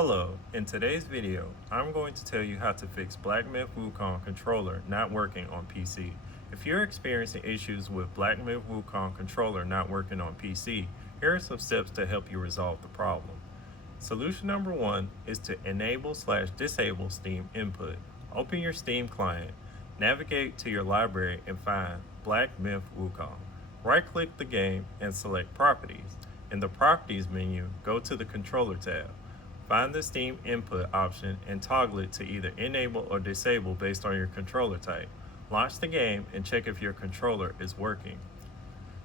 Hello, in today's video, I'm going to tell you how to fix Black Myth Wukong controller not working on PC. If you're experiencing issues with Black Myth Wukong controller not working on PC, here are some steps to help you resolve the problem. Solution number 1 is to enable/disable Steam input. Open your Steam client, navigate to your library and find Black Myth Wukong. Right-click the game and select Properties. In the Properties menu, go to the Controller tab. Find the Steam input option and toggle it to either enable or disable based on your controller type. Launch the game and check if your controller is working.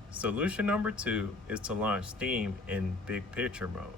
Solution number 2 is to launch Steam in Big Picture mode.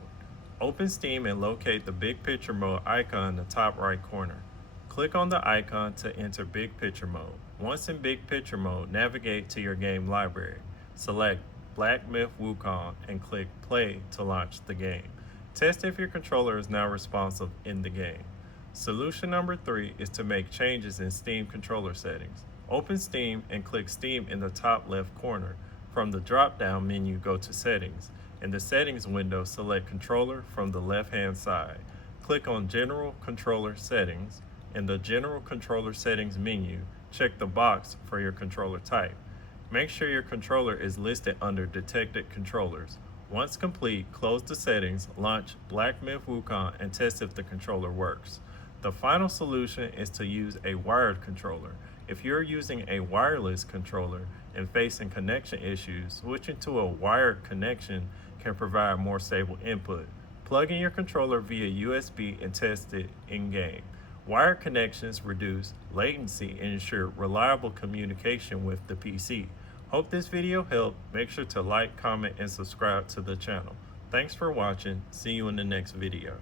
Open Steam and locate the Big Picture mode icon in the top right corner. Click on the icon to enter Big Picture mode. Once in Big Picture mode, navigate to your game library. Select Black Myth Wukong and click Play to launch the game. Test if your controller is now responsive in the game. Solution number 3 is to make changes in Steam controller settings. Open Steam and click Steam in the top left corner. From the drop-down menu, go to Settings. In the Settings window, select Controller from the left-hand side. Click on General Controller Settings. In the General Controller Settings menu, check the box for your controller type. Make sure your controller is listed under Detected Controllers. Once complete, close the settings, launch Black Myth Wukong, and test if the controller works. The final solution is to use a wired controller. If you're using a wireless controller and facing connection issues, switching to a wired connection can provide more stable input. Plug in your controller via USB and test it in-game. Wired connections reduce latency and ensure reliable communication with the PC. Hope this video helped. Make sure to like, comment, and subscribe to the channel. Thanks for watching. See you in the next video.